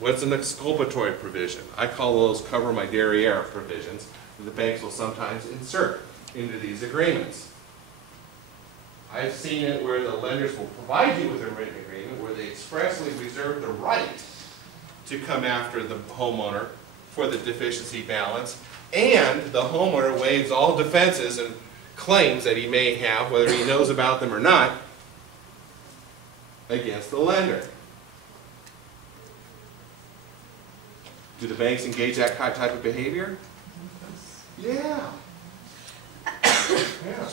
What's an exculpatory provision? I call those cover my derriere provisions that the banks will sometimes insert into these agreements. I've seen it where the lenders will provide you with a written agreement where they expressly reserve the right to come after the homeowner for the deficiency balance, and the homeowner waives all defenses and claims that he may have, whether he knows about them or not, against the lender. Do the banks engage that type of behavior? Yeah. Yeah.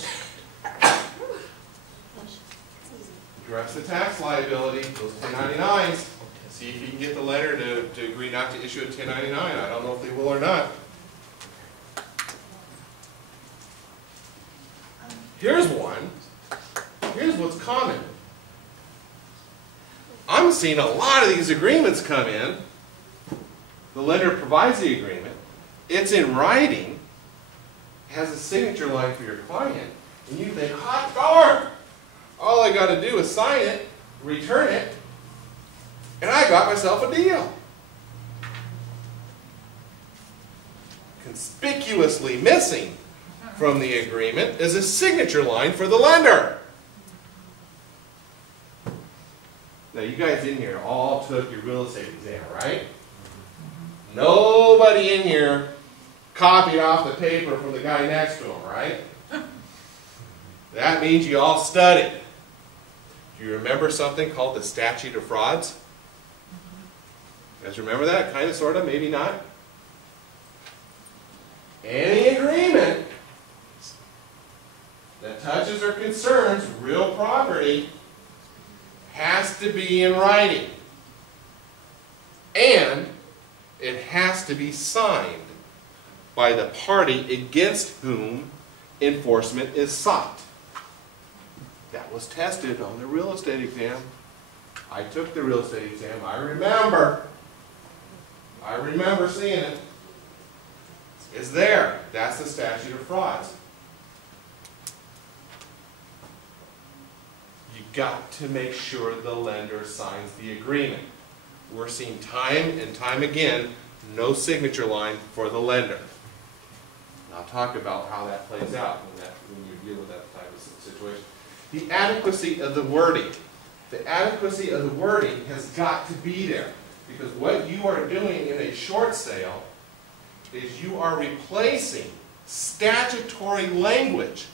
Address the tax liability, those 1099s. See if you can get the lender to agree not to issue a 1099. I don't know if they will or not. Here's one. Here's what's common. I'm seeing a lot of these agreements come in. The lender provides the agreement. It's in writing. Has a signature line for your client. And you think, hot darn! All I got to do is sign it, return it, and I got myself a deal. Conspicuously missing from the agreement is a signature line for the lender. Now you guys in here all took your real estate exam, right? Nobody in here copied off the paper from the guy next to him, right? That means you all studied. Do you remember something called the statute of frauds? You guys remember that? Kind of, sort of, maybe not. Any agreement that touches or concerns real property has to be in writing. And it has to be signed by the party against whom enforcement is sought. That was tested on the real estate exam. I took the real estate exam. I remember seeing it. It's there. That's the statute of frauds. You got to make sure the lender signs the agreement. We're seeing time and time again no signature line for the lender. And I'll talk about how that plays out when you deal with that type of situation. The adequacy of the wording. The adequacy of the wording has got to be there. Because what you are doing in a short sale is you are replacing statutory language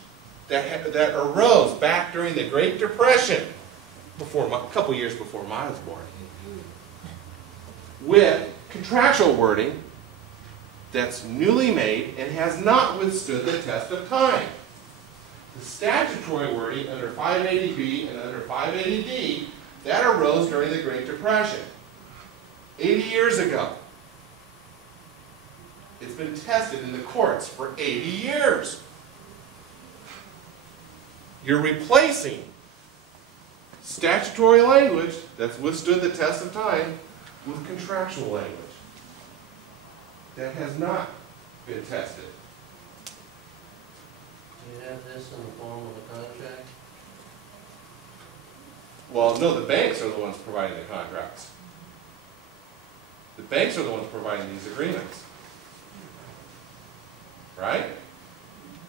that arose back during the Great Depression, a couple years before I was born, with contractual wording that's newly made and has not withstood the test of time. The statutory wording under 580B and under 580D, that arose during the Great Depression, 80 years ago. It's been tested in the courts for 80 years. You're replacing statutory language that's withstood the test of time with contractual language that has not been tested. Do you have this in the form of a contract? Well, no, the banks are the ones providing the contracts. The banks are the ones providing these agreements. Right?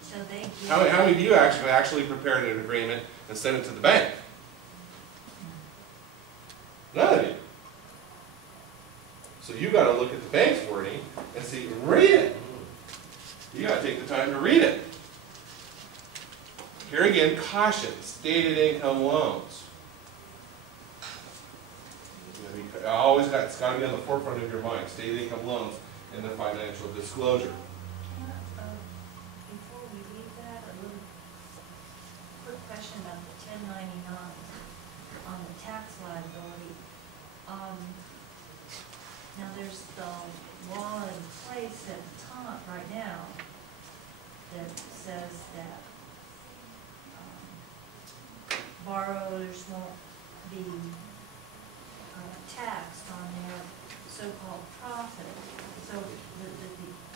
So they give How many of you actually prepared an agreement and sent it to the bank? None of you. So you got to look at the bank's wording and see, read it. You got to take the time to read it. Here again, caution, stated income loans. It's got to be on the forefront of your mind. Stated income loans and the financial disclosure. Before we leave that, a little quick question about the 1099 on the tax liability. Now there's the law in place at the top right now that says that borrowers won't be taxed on their so-called profit. So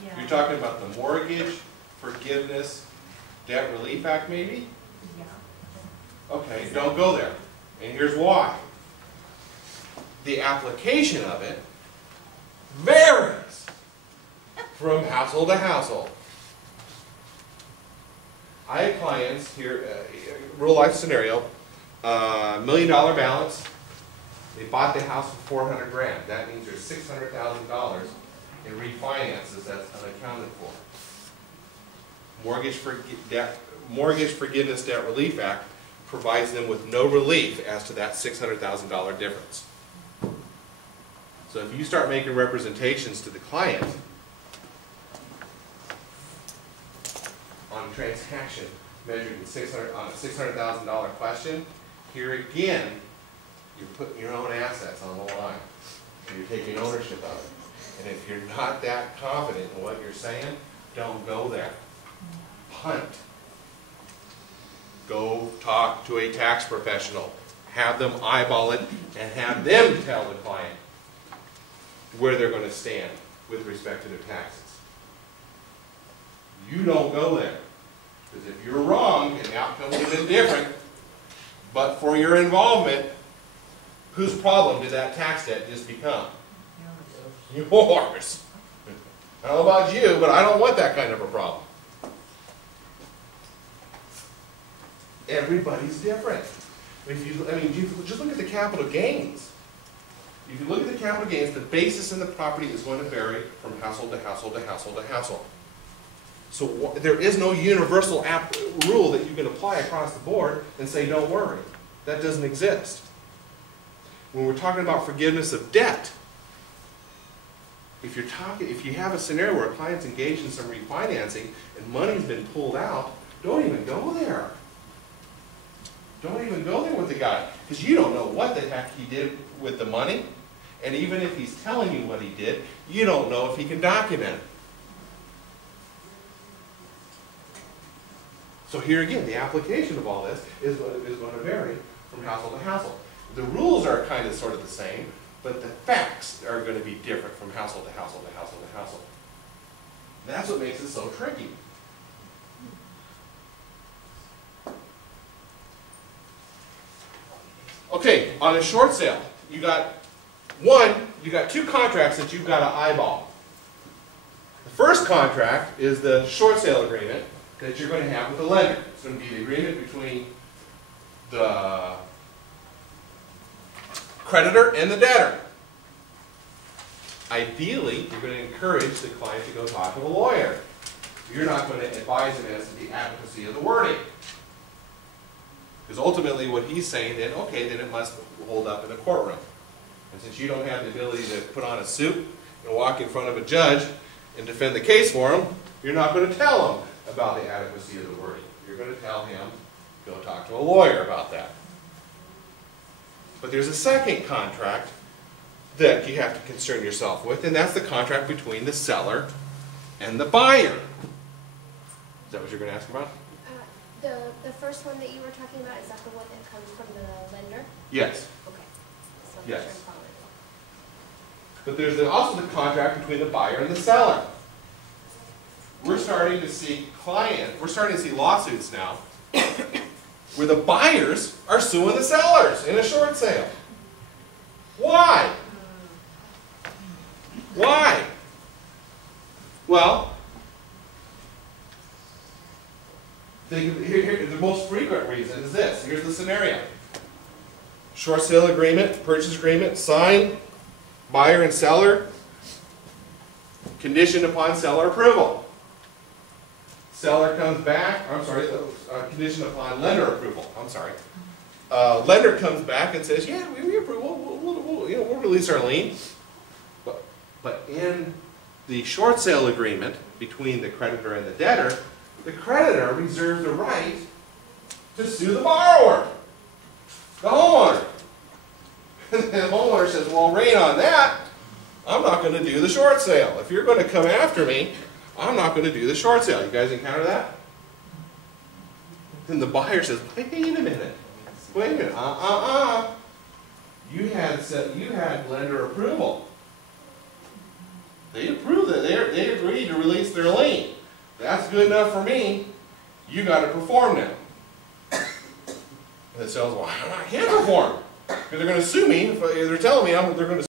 yeah. You're talking about the Mortgage Forgiveness Debt Relief Act, maybe? Yeah. Okay, don't go there. And here's why. The application of it varies from household to household. I have clients here, real life scenario, $1 million balance. They bought the house for $400 grand. That means there's $600,000 in refinances that's unaccounted for. Mortgage Forgiveness Debt Relief Act provides them with no relief as to that $600,000 difference. So if you start making representations to the client on a transaction measured in on a $600,000 question, here again, you're putting your own assets on the line. And you're taking ownership of it. And if you're not that confident in what you're saying, don't go there. Punt. Go talk to a tax professional. Have them eyeball it and have them tell the client where they're going to stand with respect to their taxes. You don't go there. Because if you're wrong and the outcome would have been different, but for your involvement, whose problem did that tax debt just become? Yours. I don't know about you, but I don't want that kind of a problem. Everybody's different. If you just look at the capital gains. If you look at the capital gains, the basis in the property is going to vary from household to household to household to household. So there is no universal rule that you can apply across the board and say, don't worry. That doesn't exist. When we're talking about forgiveness of debt, if you have a scenario where a client's engaged in some refinancing and money's been pulled out, don't even go there. Don't even go there with the guy, because you don't know what the heck he did with the money, and even if he's telling you what he did, you don't know if he can document it. So here again, the application of all this is going to vary from household to household. The rules are kind of sort of the same, but the facts are going to be different from household to household to household to household. That's what makes it so tricky. Okay, on a short sale, you got two contracts that you've got to eyeball. The first contract is the short sale agreement that you're going to have with the lender. It's going to be the agreement between the creditor and the debtor. Ideally, you're going to encourage the client to go talk to a lawyer. You're not going to advise him as to the adequacy of the wording. Because ultimately what he's saying then, okay, then it must hold up in the courtroom. And since you don't have the ability to put on a suit and walk in front of a judge and defend the case for him, you're not going to tell him about the adequacy of the wording. You're going to tell him, go talk to a lawyer about that. But there's a second contract that you have to concern yourself with, and that's the contract between the seller and the buyer. Is that what you're going to ask about? The first one that you were talking about, is that the one that comes from the lender? Yes. Okay. So I'm Yes. sure I'm following. But there's also the contract between the buyer and the seller. We're starting to see lawsuits now where the buyers are suing the sellers in a short sale. Why? Why? Well, the most frequent reason is this. Here's the scenario. Short sale agreement, purchase agreement, signed, buyer and seller, conditioned upon seller approval. Seller comes back, conditioned upon lender approval, lender comes back and says, yeah, we approve, we'll release our lien. But in the short sale agreement between the creditor and the debtor, the creditor reserves the right to sue the borrower, the homeowner. And the homeowner says, well, rain on that. I'm not going to do the short sale. If you're going to come after me, I'm not going to do the short sale. You guys encounter that? Then the buyer says, wait a minute. Wait a minute. You had lender approval. They approved it. They agreed to release their lien. That's good enough for me. You got to perform now. And the seller's, well, I can't perform because they're going to sue me. If they're telling me they're going to